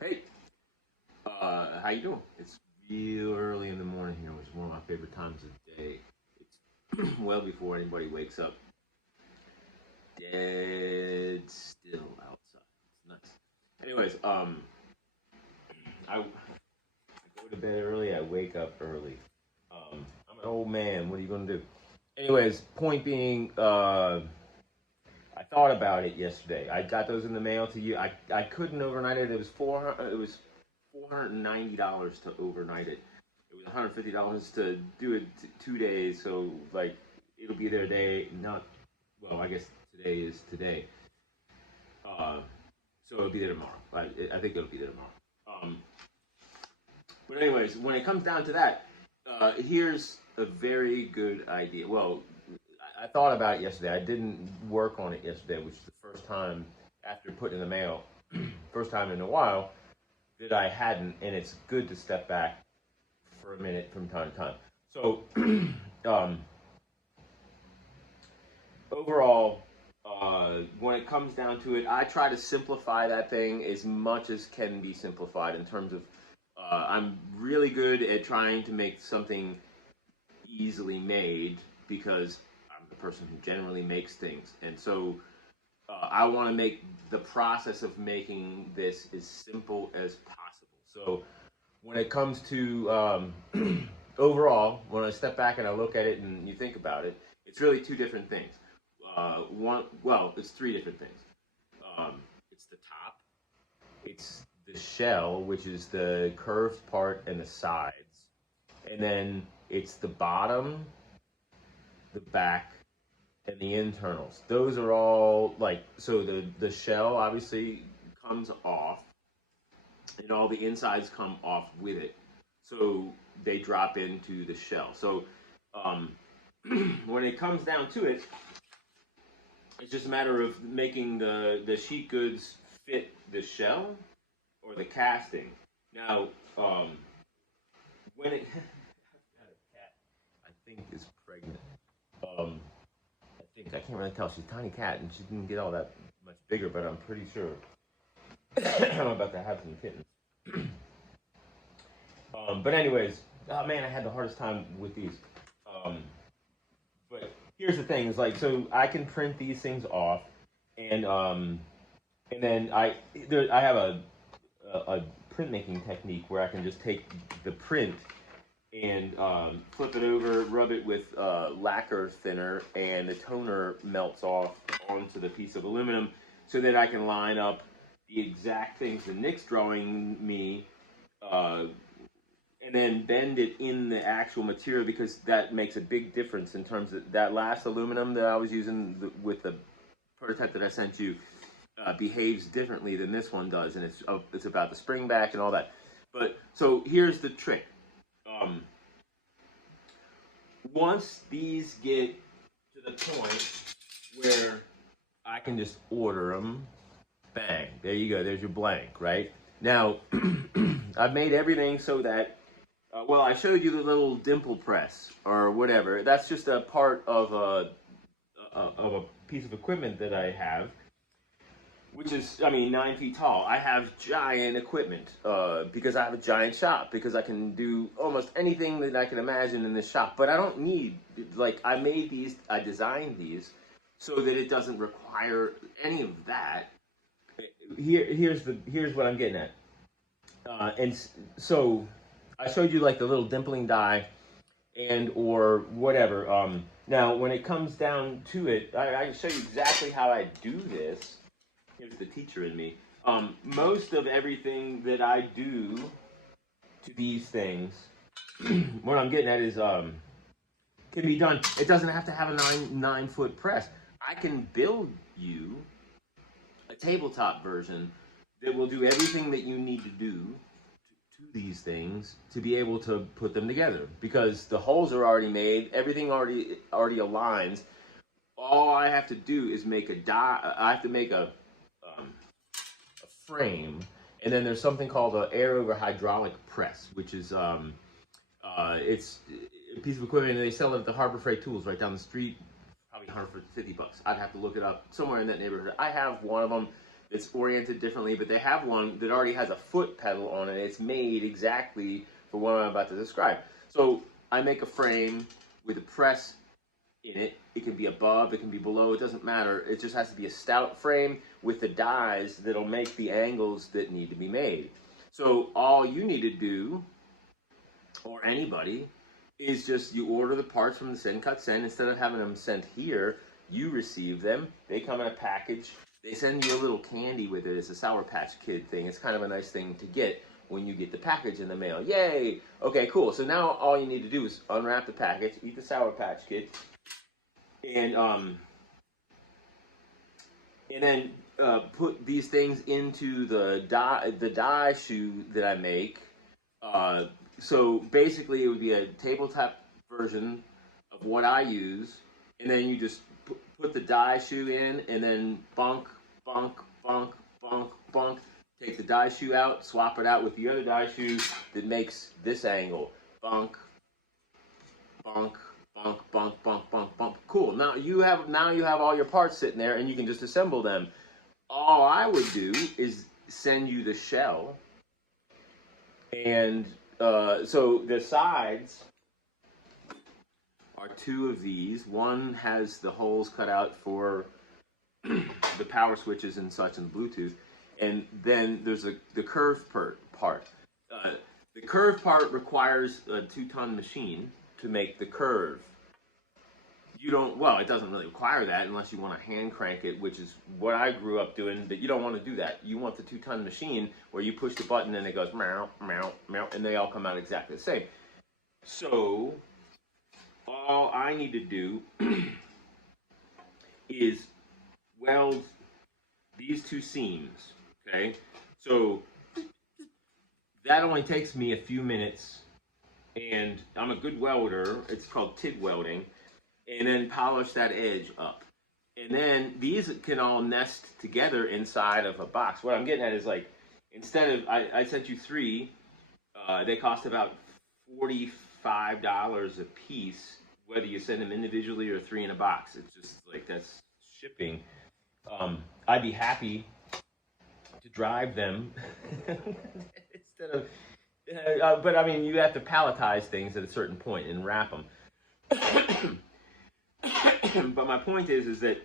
Hey, how you doing? It's real early in the morning here, which is one of my favorite times of day. It's well before anybody wakes up. Dead still outside. It's nice. Anyways, I go to bed early. I wake up early. I'm an old man. What are you gonna do? Anyways, point being, I thought about it yesterday. I got those in the mail to you. I couldn't overnight it. It was $490 to overnight it. It was $150 to do it 2 days. So like it'll be there day not well. I guess today is today. Uh, so it'll be there tomorrow. I think it'll be there tomorrow. But anyways, when it comes down to that, here's a very good idea. Well, I thought about it yesterday. I didn't work on it yesterday, which is the first time after putting in the mail, first time in a while that I hadn't, and it's good to step back for a minute from time to time. So, um, overall, when it comes down to it, I try to simplify that thing as much as can be simplified in terms of I'm really good at trying to make something easily made because I'm the person who generally makes things. And so I want to make the process of making this as simple as possible. So when it comes to overall, when I step back and I look at it and you think about it, it's really two different things. It's three different things. It's the top, it's the shell, which is the curved part and the sides, and then it's the bottom, the back, and the internals. Those are all like so. The shell obviously comes off, and all the insides come off with it. So they drop into the shell. So um, when it comes down to it, it's just a matter of making the sheet goods fit the shell or the casting. Now, um, when it I think is pregnant. Um, I can't really tell. She's a tiny cat, and she didn't get all that much bigger, but I'm pretty sure I'm about to have some kittens. But anyways, oh man, I had the hardest time with these. Um, but here's the thing: is like so I can print these things off, and and then I have a printmaking technique where I can just take the print and flip it over, rub it with lacquer thinner, and the toner melts off onto the piece of aluminum so that I can line up the exact things that Nick's drawing me uh, and then bend it in the actual material because that makes a big difference in terms of that last aluminum that I was using with the prototype that I sent you behaves differently than this one does, and it's about the spring back and all that. But so here's the trick. Um, Once these get to the point where I can just order them, bang, there you go. There's your blank, right? Now, I've made everything so that I showed you the little dimple press or whatever. That's just a part of a piece of equipment that I have, which is, I mean, 9 feet tall. I have giant equipment because I have a giant shop because I can do almost anything that I can imagine in this shop. But I don't need like I made these, I designed these so that it doesn't require any of that. Here's what I'm getting at. And so I showed you like the little dimpling die and or whatever. Now, when it comes down to it, I can show you exactly how I do this. Here's the teacher in me. Most of everything that I do to these things, what I'm getting at is can be done. It doesn't have to have a 9 foot press. I can build you a tabletop version that will do everything that you need to do to these things to be able to put them together because the holes are already made. Everything already aligns. All I have to do is make a die. I have to make um, a frame, and then there's something called an air over hydraulic press, which is it's a piece of equipment, and they sell it at the Harbor Freight Tools right down the street. Probably $150. I'd have to look it up somewhere in that neighborhood. I have one of them. that's oriented differently, but they have one that already has a foot pedal on it. It's made exactly for what I'm about to describe. So I make a frame with a press in it. It can be above, it can be below, it doesn't matter. It just has to be a stout frame with the dies that'll make the angles that need to be made. So all you need to do, or anybody, is just you order the parts from the Senkatzen. Instead of having them sent here, you receive them. They come in a package. They send you a little candy with it. It's a Sour Patch Kid thing. It's kind of a nice thing to get when you get the package in the mail. Yay! Okay, cool. So now all you need to do is unwrap the package, eat the Sour Patch Kid, and then put these things into the die shoe that I make. So basically, it would be a tabletop version of what I use, and then you just put the die shoe in, and then bunk, bunk, bunk, bunk, bunk. Take the die shoe out, swap it out with the other die shoe that makes this angle. Bunk, bunk, bunk, bunk, bunk, bunk, bunk. Cool. Now you have all your parts sitting there, and you can just assemble them. All I would do is send you the shell, and so the sides are two of these. One has the holes cut out for the power switches and such and Bluetooth, and then there's the curved part. The curved part requires a 2-ton machine to make the curve. You don't, well, it doesn't really require that unless you want to hand crank it, which is what I grew up doing, but you don't want to do that. You want the 2-ton machine where you push the button and it goes meow, meow, meow, and they all come out exactly the same. So all I need to do is weld these two seams, okay? So that only takes me a few minutes, and I'm a good welder. It's called TIG welding. And then polish that edge up. And then these can all nest together inside of a box. What I'm getting at is, like, instead of, I sent you 3, they cost about $45 a piece, whether you send them individually or 3 in a box. It's just like, that's shipping. I'd be happy to drive them instead of, but I mean, you have to palletize things at a certain point and wrap them. But my point is that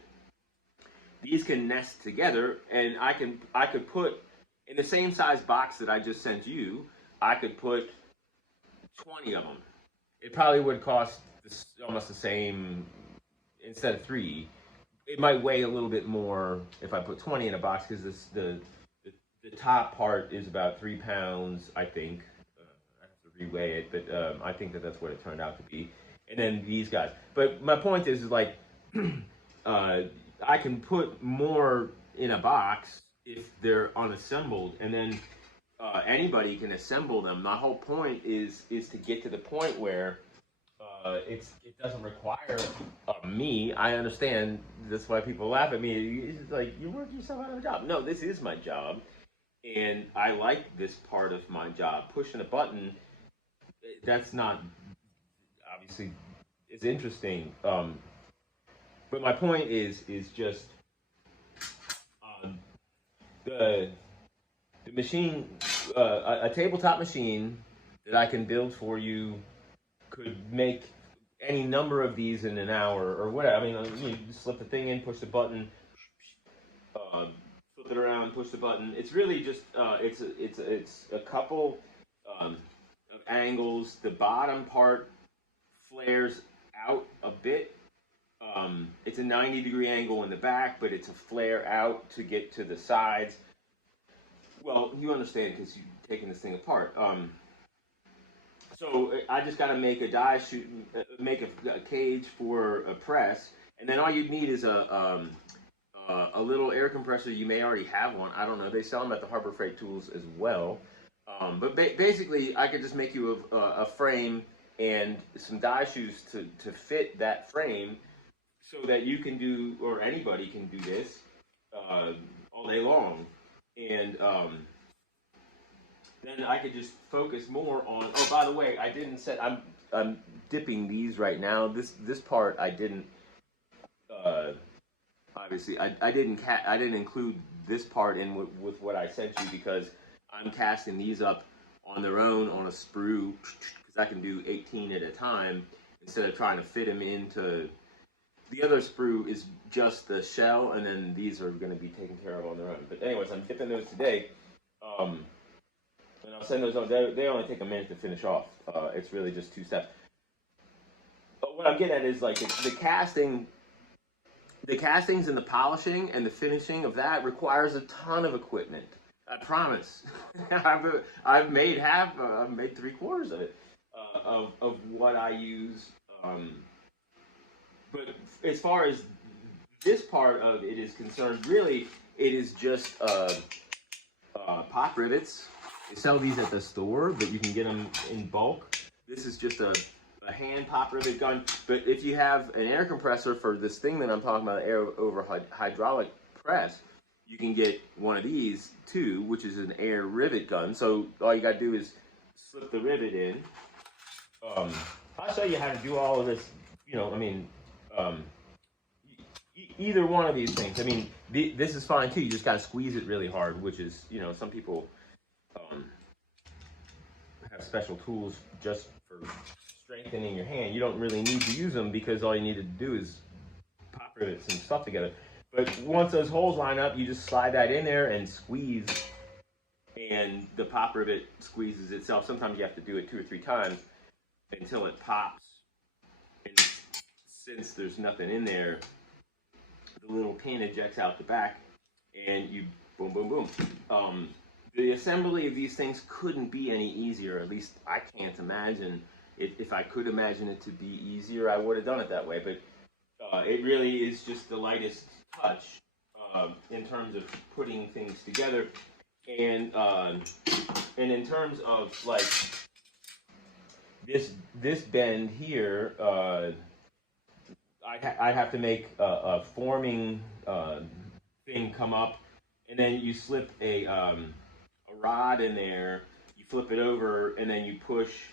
these can nest together, and I could put in the same size box that I just sent you. I could put 20 of them. It probably would cost almost the same instead of 3. It might weigh a little bit more if I put 20 in a box, because the top part is about 3 pounds, I think. I have to reweigh it, but I think that's what it turned out to be. And then these guys. But my point is like, I can put more in a box if they're unassembled, and then anybody can assemble them. My whole point is to get to the point where it doesn't require me. I understand that's why people laugh at me. It's like, you work yourself out of a job. No, this is my job, and I like this part of my job. Pushing a button, that's not obviously, it's interesting. But my point is just the machine, a tabletop machine that I can build for you could make any number of these in an hour or whatever. I mean, you slip the thing in, push the button, flip it around, push the button. It's really just it's a couple of angles. The bottom part flares out a bit. It's a 90-degree angle in the back, but it's a flare out to get to the sides. Well, you understand because you're taking this thing apart. So I just got to make a die shoot, make a cage for a press, and then all you need is a little air compressor. You may already have one. I don't know. They sell them at the Harbor Freight Tools as well. But basically, I could just make you a frame and some die shoes to fit that frame, so that you can do, or anybody can do this all day long. And then I could just focus more on. Oh, by the way, I didn't set. I'm dipping these right now. This part I didn't. Obviously, I didn't include this part in with what I sent you because I'm casting these up on their own on a sprue because I can do 18 at a time instead of trying to fit them into. The other sprue is just the shell, and then these are going to be taken care of on their own. But anyways, I'm dipping those today, and I'll send those on. They only take a minute to finish off. It's really just 2 steps. But what I'm getting at is like the casting. The castings and the polishing and the finishing of that requires a ton of equipment. I promise. I've made half. I've made 3/4 of it of what I use. But as far as this part of it is concerned, really, it is just pop rivets. They sell these at the store, but you can get them in bulk. This is just a hand pop rivet gun. But if you have an air compressor for this thing that I'm talking about, air over hydraulic press, you can get one of these too, which is an air rivet gun. So all you got to do is slip the rivet in. I'll show you how to do all of this. You know, I mean, either one of these things. I mean, this is fine too. You just got to squeeze it really hard, which is, you know, some people have special tools just for strengthening your hand. You don't really need to use them because all you need to do is pop rivets and stuff together. But once those holes line up, you just slide that in there and squeeze, and the pop rivet squeezes itself. Sometimes you have to do it 2 or 3 times until it pops. And since there's nothing in there, the little pin ejects out the back, and you boom, boom, boom. The assembly of these things couldn't be any easier. At least I can't imagine. If I could imagine it to be easier, I would have done it that way. But it really is just the lightest touch in terms of putting things together, and in terms of like this bend here, I have to make a forming thing come up, and then you slip a rod in there. You flip it over, and then you push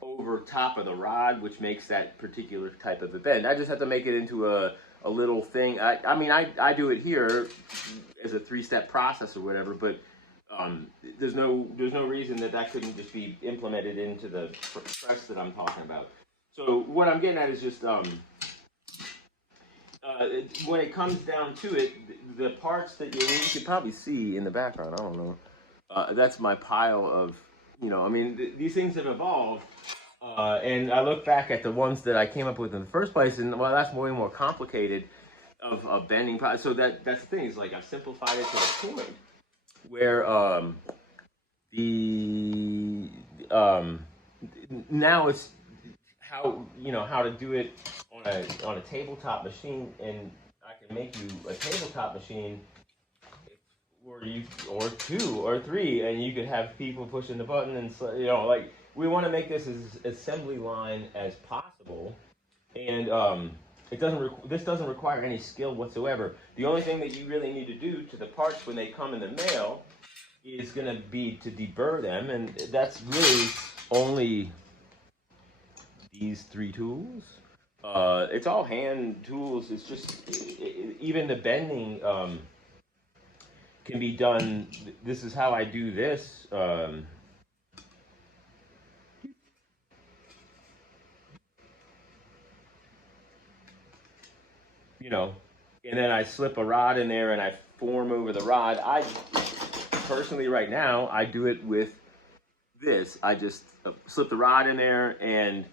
over top of the rod, which makes that particular type of a bend. I just have to make it into a little thing. I mean, I do it here as a 3-step process or whatever, but there's no reason that couldn't just be implemented into the press that I'm talking about. So what I'm getting at is just when it comes down to it, the parts that you can probably see in the background, I don't know, that's my pile of, you know, I mean, these things have evolved. And I look back at the ones that I came up with in the first place, and well, that's way more complicated of bending. So that's the thing, is like I've simplified it to the point where now it's how to do it on a tabletop machine, and I can make you a tabletop machine, or 2 or 3, and you could have people pushing the button, and you know, like, we want to make this as assembly line as possible, and this doesn't require any skill whatsoever. The only thing that you really need to do to the parts when they come in the mail is going to be to deburr them, and that's really only these 3 tools. It's all hand tools. It's just even the bending can be done. This is how I do this. You know, and then I slip a rod in there and I form over the rod. I personally, right now, I do it with this. I just slip the rod in there and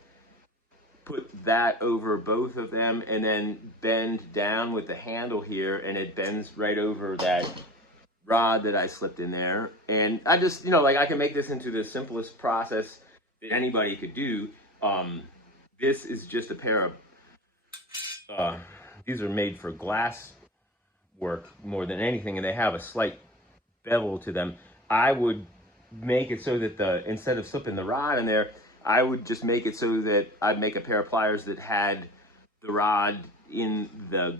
put that over both of them, and then bend down with the handle here, and it bends right over that rod that I slipped in there. And I just, you know, like, I can make this into the simplest process that anybody could do. This is just a pair of these are made for glass work more than anything, and they have a slight bevel to them. I would make it so that instead of slipping the rod in there, I would just make it so that I'd make a pair of pliers that had the rod in the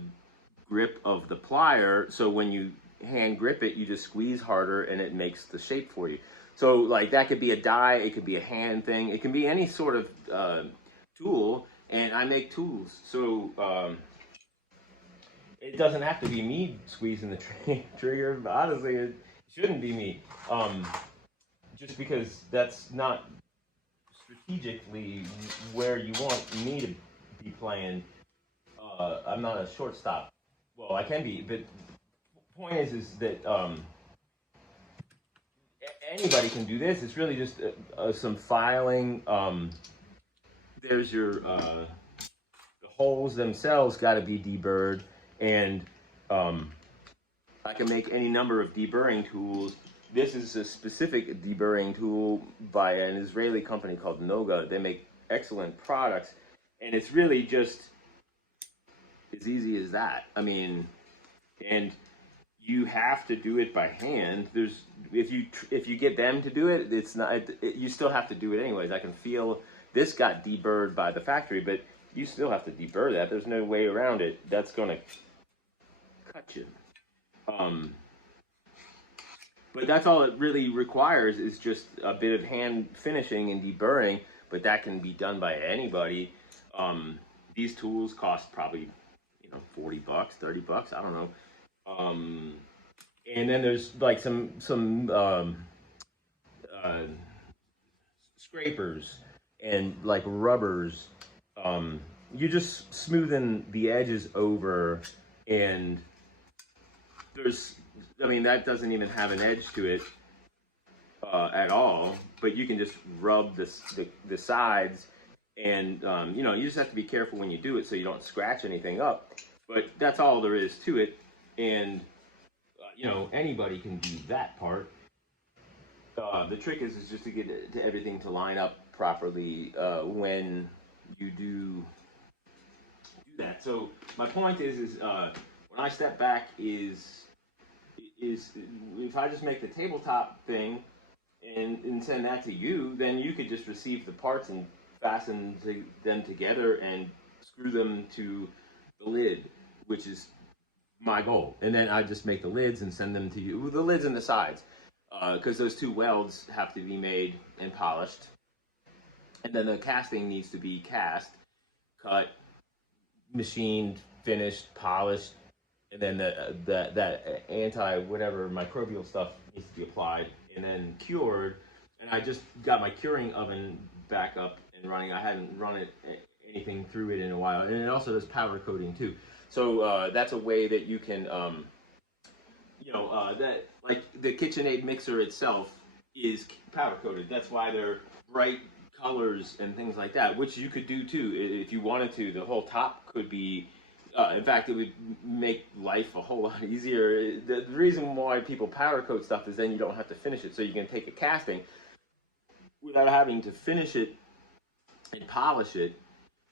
grip of the plier, so when you hand grip it, you just squeeze harder and it makes the shape for you. So, like, that could be a die, it could be a hand thing, it can be any sort of tool, and I make tools. So it doesn't have to be me squeezing the trigger. Honestly, it shouldn't be me. Um, just because that's not strategically where you want me to be playing. I'm not a shortstop. Well, I can be, but point is that anybody can do this. It's really just some filing. There's your the holes themselves got to be deburred, and um, I can make any number of deburring tools. This is a specific deburring tool by an Israeli company called Noga. They make excellent products, and it's really just as easy as that. I mean, and you have to do it by hand. There's if you get them to do it, it's not. You still have to do it anyways. I can feel this got deburred by the factory, but you still have to deburr that. There's no way around it. That's gonna cut you. Um, but that's all it really requires is just a bit of hand finishing and deburring. But that can be done by anybody. These tools cost probably $40, $30. I don't know. Um, and then there's like some uh, scrapers and like rubbers. You just smoothen the edges over, and there's, I mean, that doesn't even have an edge to it at all. But you can just rub the sides, and you just have to be careful when you do it so you don't scratch anything up. But that's all there is to it, and anybody can do that part. The trick is just to get to everything to line up properly when you do that. So my point is when I step back is if I just make the tabletop thing and send that to you, then you could just receive the parts and fasten them together and screw them to the lid, which is my goal. And then I just make the lids and send them to you, the lids and the sides, because those two welds have to be made and polished. And then the casting needs to be cast, cut, machined, finished, polished, and then that anti whatever microbial stuff needs to be applied and then cured. And I just got my curing oven back up and running. I hadn't run anything through it in a while, and it also does powder coating too. So that's a way that you can, that like the KitchenAid mixer itself is powder coated. That's why they're bright colors and things like that, which you could do too if you wanted to. The whole top could be. In fact, it would make life a whole lot easier. The reason why people powder coat stuff is then you don't have to finish it. So you can take a casting without having to finish it and polish it.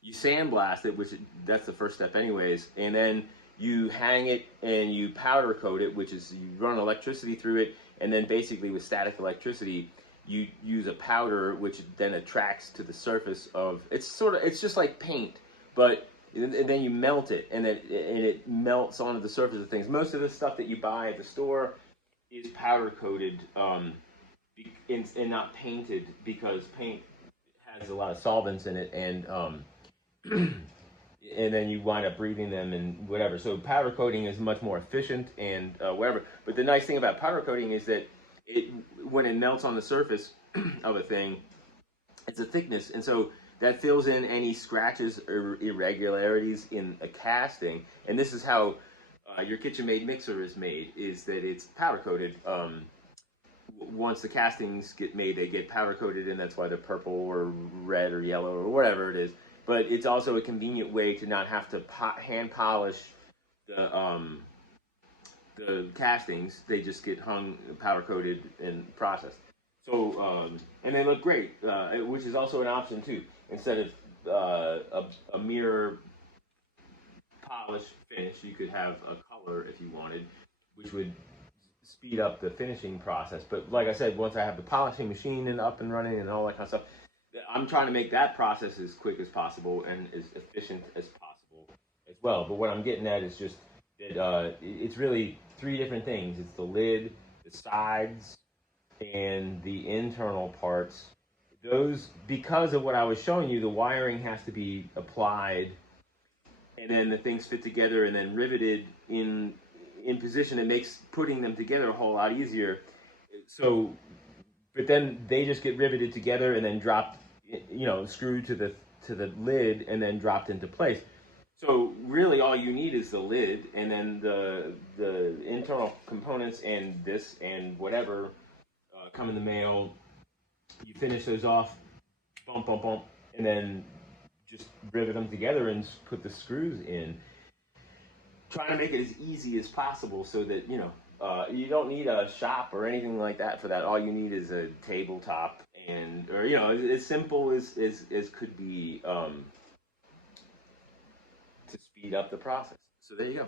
You sandblast it, which that's the first step anyways, and then you hang it and you powder coat it, which is you run electricity through it, and then basically with static electricity you use a powder which then attracts to the surface of it's just like paint, but and then you melt it, and it melts onto the surface of things. Most of the stuff that you buy at the store is powder coated and not painted, because paint has a lot of solvents in it, and then you wind up breathing them and whatever. So powder coating is much more efficient and whatever. But the nice thing about powder coating is that when it melts on the surface of a thing, it's a thickness, and so that fills in any scratches or irregularities in a casting. And this is how your KitchenAid mixer is made: is that it's powder coated. Once the castings get made, they get powder coated, and that's why they're purple or red or yellow or whatever it is. But it's also a convenient way to not have to hand polish the castings. They just get hung, powder coated, and processed. So and they look great, which is also an option too. Instead of a mirror polish finish, you could have a color if you wanted, which would speed up the finishing process. But like I said, once I have the polishing machine and up and running and all that kind of stuff, I'm trying to make that process as quick as possible and as efficient as possible as well. But what I'm getting at is just that it's really three different things. It's the lid, the sides, and the internal parts. Those, because of what I was showing you, the wiring has to be applied and then the things fit together and then riveted in position. It makes putting them together a whole lot easier. So, but then they just get riveted together and then dropped, screwed to the lid and then dropped into place. So really, all you need is the lid, and then the internal components and this and whatever come in the mail. You finish those off, bump, bump, bump, and then just rivet them together and put the screws in. Trying to make it as easy as possible so that you don't need a shop or anything like that for that. All you need is a tabletop and or as simple as could be to speed up the process. So there you go.